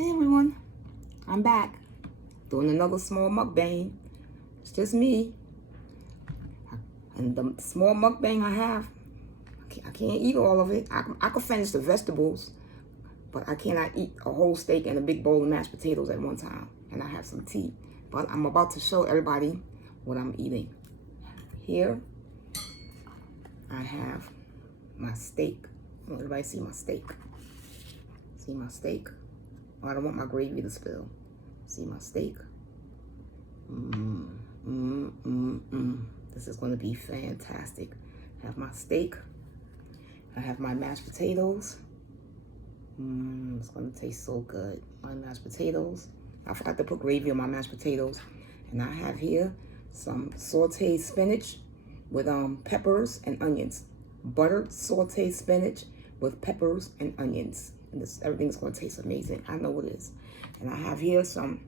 Hey everyone, I'm back doing another small mukbang. It's just me, and the small mukbang I have, I can't eat all of it. I could finish the vegetables, but I cannot eat a whole steak and a big bowl of mashed potatoes at one time. And I have some tea, but I'm about to show everybody what I'm eating. Here, I have my steak. I want everybody to see my steak. See my steak? Oh, I don't want my gravy to spill. See my steak? This is going to be fantastic. I have my steak. I have my mashed potatoes. It's going to taste so good. My mashed potatoes. I forgot to put gravy on my mashed potatoes. And I have here some sauteed spinach with peppers and onions. Buttered sauteed spinach with peppers and onions. And everything's going to taste amazing. I know it is. And I have here some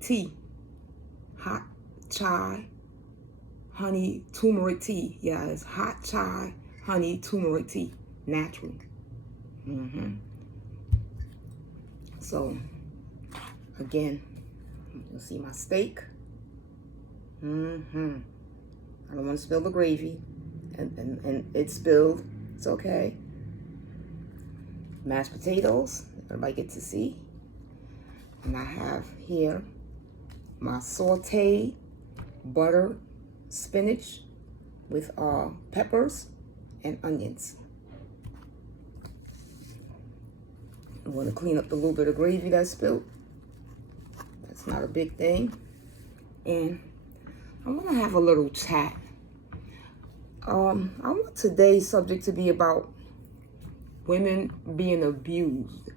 tea. Hot chai, honey, turmeric tea. Yeah, it's hot chai, honey, turmeric tea. Natural. So, again, you'll see my steak. I don't want to spill the gravy. And it spilled. It's okay. Mashed potatoes, everybody gets to see. And I have here my sauteed butter spinach with peppers and onions. I'm going to clean up the little bit of gravy that spilled. That's not a big thing. And I'm going to have a little chat. I want today's subject to be about women being abused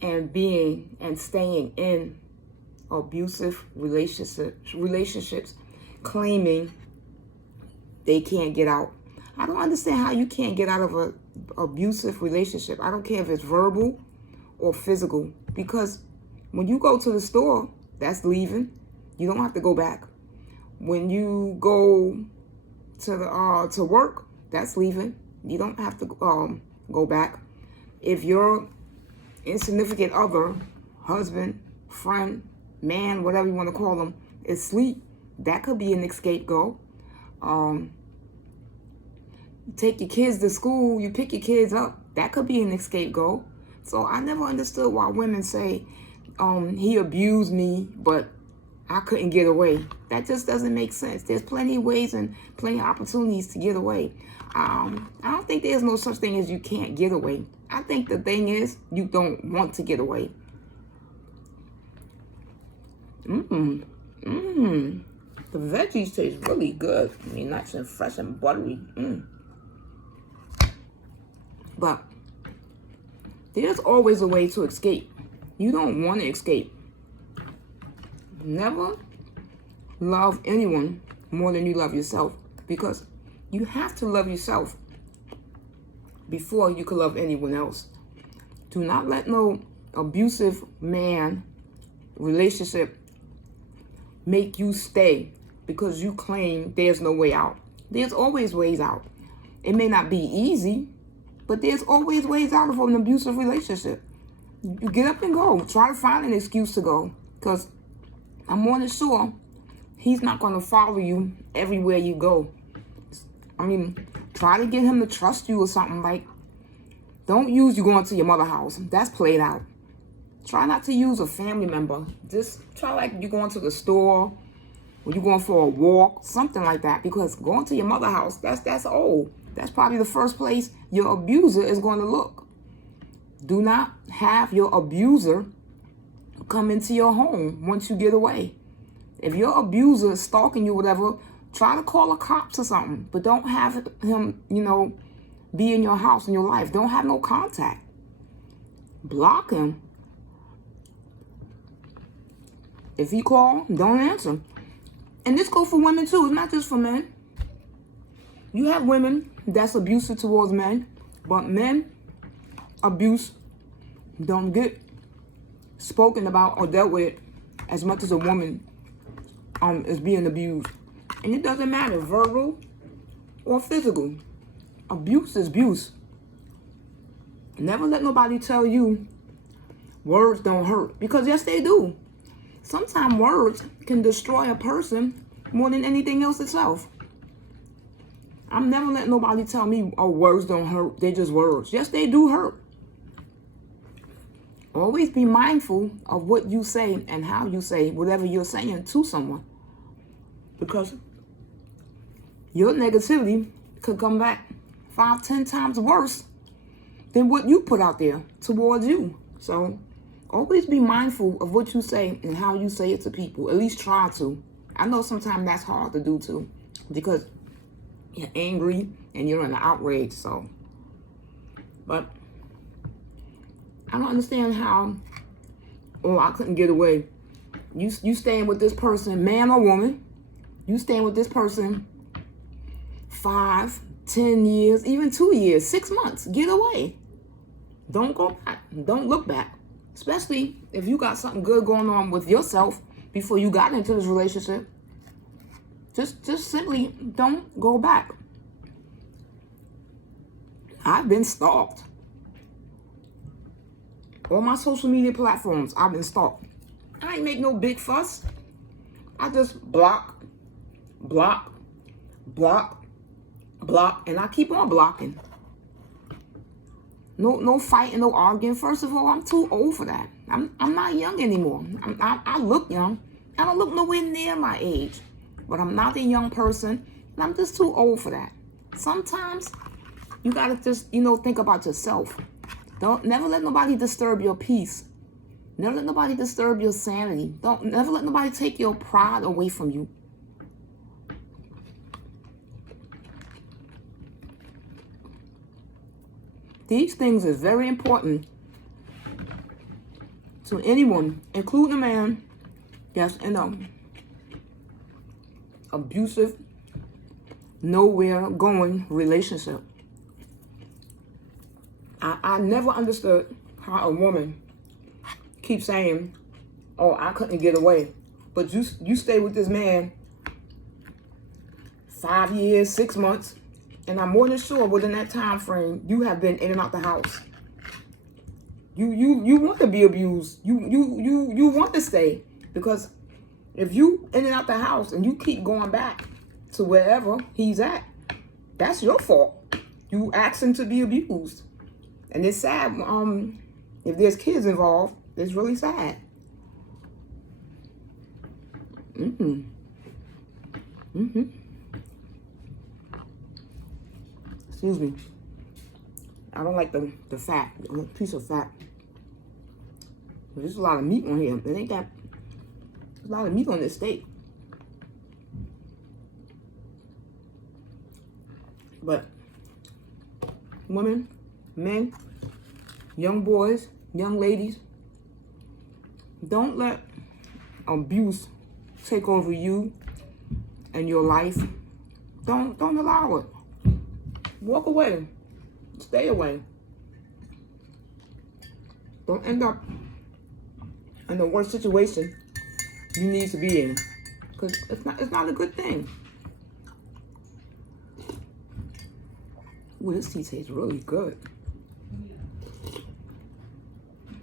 and staying in abusive relationships, claiming they can't get out. I don't understand how you can't get out of an abusive relationship. I don't care if it's verbal or physical, because when you go to the store, that's leaving. You don't have to go back. When you go to work, that's leaving. You don't have to go back. If your insignificant other, husband, friend, man, whatever you want to call them, is asleep, that could be an escape goal. You take your kids to school, you pick your kids up, that could be an escape goal. So I never understood why women say, he abused me, but I couldn't get away. That just doesn't make sense. There's plenty of ways and plenty of opportunities to get away. I don't think there's no such thing as you can't get away. I think the thing is, you don't want to get away. The veggies taste really good. I mean, nice and fresh and buttery. But there's always a way to escape. You don't want to escape. Never love anyone more than you love yourself, because you have to love yourself before you can love anyone else. Do not let no abusive man relationship make you stay because you claim there's no way out. There's always ways out. It may not be easy, but there's always ways out of an abusive relationship. You get up and go. Try to find an excuse to go, because I'm more than sure he's not going to follow you everywhere you go. I mean, try to get him to trust you or something. Like, don't use you going to your mother's house. That's played out. Try not to use a family member. Just try like you're going to the store, or you're going for a walk, something like that. Because going to your mother's house, that's old. That's probably the first place your abuser is going to look. Do not have your abuser come into your home once you get away. If your abuser is stalking you, whatever, try to call the cops or something. But don't have him, be in your house, in your life. Don't have no contact. Block him. If he calls, don't answer. And this goes for women too. It's not just for men. You have women that's abusive towards men, but men abuse don't get spoken about or dealt with as much as a woman is being abused. And it doesn't matter, verbal or physical. Abuse is abuse. Never let nobody tell you Words don't hurt. Because yes, they do. Sometimes words can destroy a person more than anything else itself. I'm never letting nobody tell me, oh, words don't hurt. They're just words. Yes, they do hurt. Always be mindful of what you say and how you say whatever you're saying to someone. Because your negativity could come back 5-10 times worse than what you put out there towards you. So always be mindful of what you say and how you say it to people. At least try to. I know sometimes that's hard to do too, because you're angry and you're in an outrage. So, but I don't understand how, oh, I couldn't get away. You staying with this person, man or woman, you staying with this person 5, 10 years, even 2 years, 6 months. Get away. Don't go back. Don't look back. Especially if you got something good going on with yourself before you got into this relationship. Just simply don't go back. I've been stalked. All my social media platforms, I've been stalked. I ain't make no big fuss. I just block, and I keep on blocking. No fighting, no arguing. First of all, I'm too old for that. I'm not young anymore. I look young. I don't look nowhere near my age. But I'm not a young person, and I'm just too old for that. Sometimes you gotta just, think about yourself. Never let nobody disturb your peace. Never let nobody disturb your sanity. Never let nobody take your pride away from you. These things is very important to anyone, including a man. Yes, abusive, nowhere going relationship. I never understood how a woman keeps saying, oh, I couldn't get away. But you stay with this man 5 years, 6 months, and I'm more than sure within that time frame you have been in and out the house. You want to be abused. You want to stay, because if you in and out the house and you keep going back to wherever he's at, that's your fault. You asked him to be abused. And it's sad. If there's kids involved, it's really sad. Excuse me. I don't like the fat, a piece of fat. But there's a lot of meat on here. It ain't that. There's a lot of meat on this steak. But women, men, young boys, young ladies, don't let abuse take over you and your life. Don't allow it. Walk away. Stay away. Don't end up in the worst situation you need to be in, because it's not a good thing. Ooh, this tea tastes really good.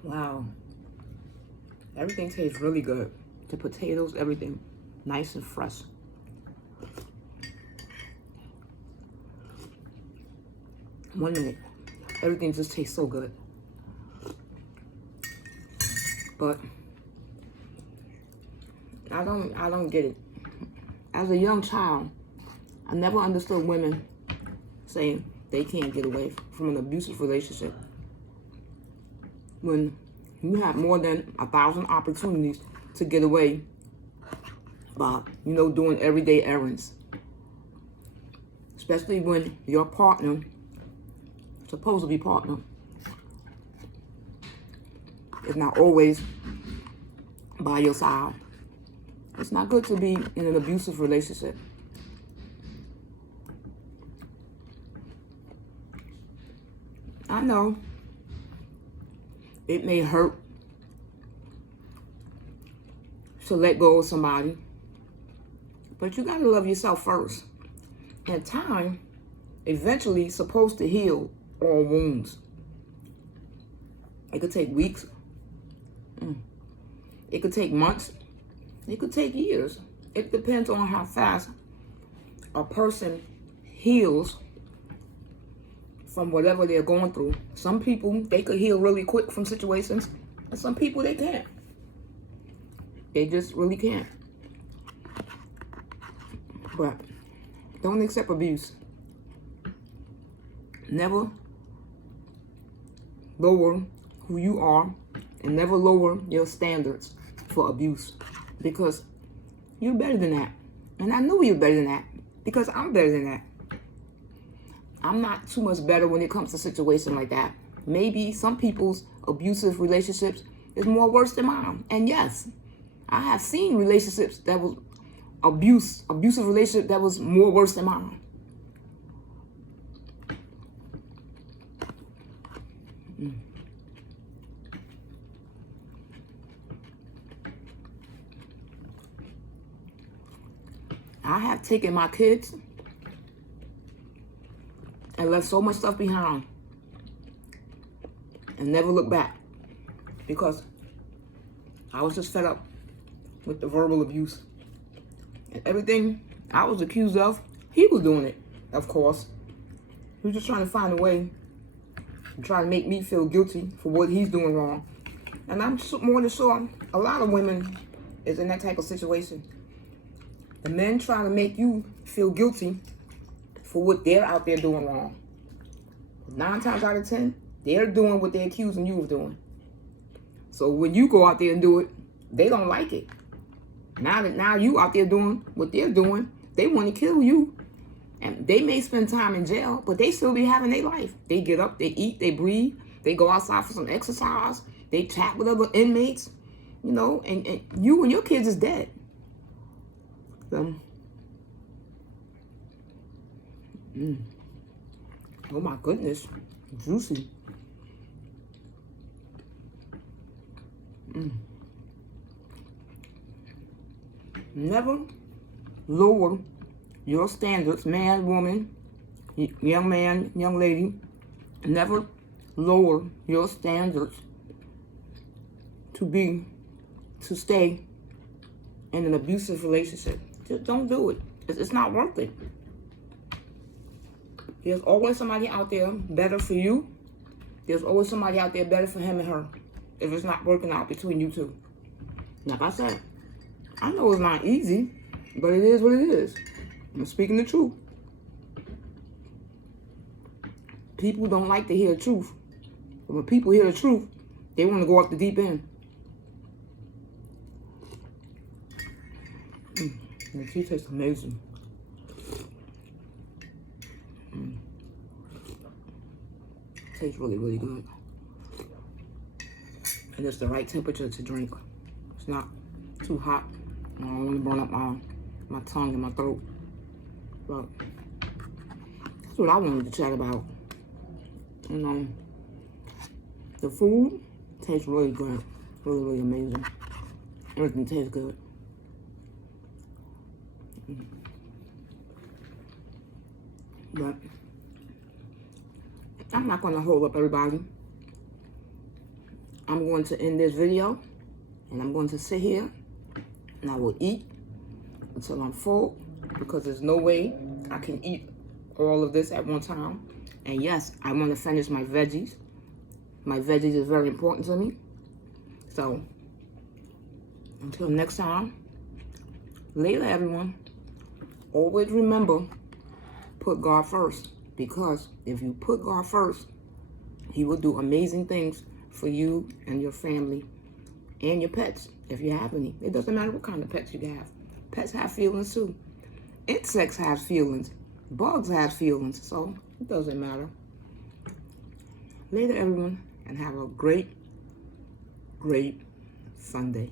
Wow. Everything tastes really good. The potatoes, everything. Nice and fresh. One minute. Everything just tastes so good. But I don't get it. As a young child, I never understood women saying they can't get away from an abusive relationship when you have more than 1,000 opportunities to get away by, doing everyday errands. Especially when your partner, supposed to be partner, is not always by your side. It's not good to be in an abusive relationship. I know it may hurt to let go of somebody, but you gotta love yourself first. And time eventually is supposed to heal all wounds. It could take weeks, It could take months. It could take years. It depends on how fast a person heals from whatever they're going through. Some people, they could heal really quick from situations, and some people, they can't. They just really can't. But don't accept abuse. Never lower who you are, and never lower your standards for abuse, because you're better than that. And I know you're better than that, because I'm better than that. I'm not too much better when it comes to situations like that. Maybe some people's abusive relationships is more worse than mine. And yes, I have seen relationships that was abusive relationship that was more worse than mine. I have taken my kids and left so much stuff behind and never looked back, because I was just fed up with the verbal abuse. And everything I was accused of, he was doing it, of course. He was just trying to find a way to try to make me feel guilty for what he's doing wrong. And I'm more than sure a lot of women is in that type of situation. The men trying to make you feel guilty for what they're out there doing wrong. 9 times out of 10, they're doing what they're accusing you of doing. So when you go out there and do it, they don't like it. Now you out there doing what they're doing, they want to kill you. And they may spend time in jail, but they still be having their life. They get up, they eat, they breathe, they go outside for some exercise, they chat with other inmates, you know, and you and your kids is dead. So, oh my goodness, juicy. Never lower your standards, man, woman, young man, young lady. Never lower your standards to stay in an abusive relationship. Just don't do it. It's not worth it. There's always somebody out there better for you. There's always somebody out there better for him and her, if it's not working out between you two. Like I said, I know it's not easy, but it is what it is. I'm speaking the truth. People don't like to hear the truth. But when people hear the truth, they want to go off the deep end. The tea tastes amazing. Tastes really, really good. And it's the right temperature to drink. It's not too hot. I don't want to burn up my tongue and my throat. But that's what I wanted to chat about. You know, the food tastes really good. Really, really amazing. Everything tastes good. But I'm not going to hold up everybody. I'm going to end this video, and I'm going to sit here and I will eat until I'm full, because there's no way I can eat all of this at one time. And yes, I want to finish my veggies. My veggies is very important to me. So until next time, later everyone. Always remember, put God first, because if you put God first, He will do amazing things for you and your family and your pets, if you have any. It doesn't matter what kind of pets you have. Pets have feelings too. Insects have feelings. Bugs have feelings, so it doesn't matter. Later, everyone, and have a great, great Sunday.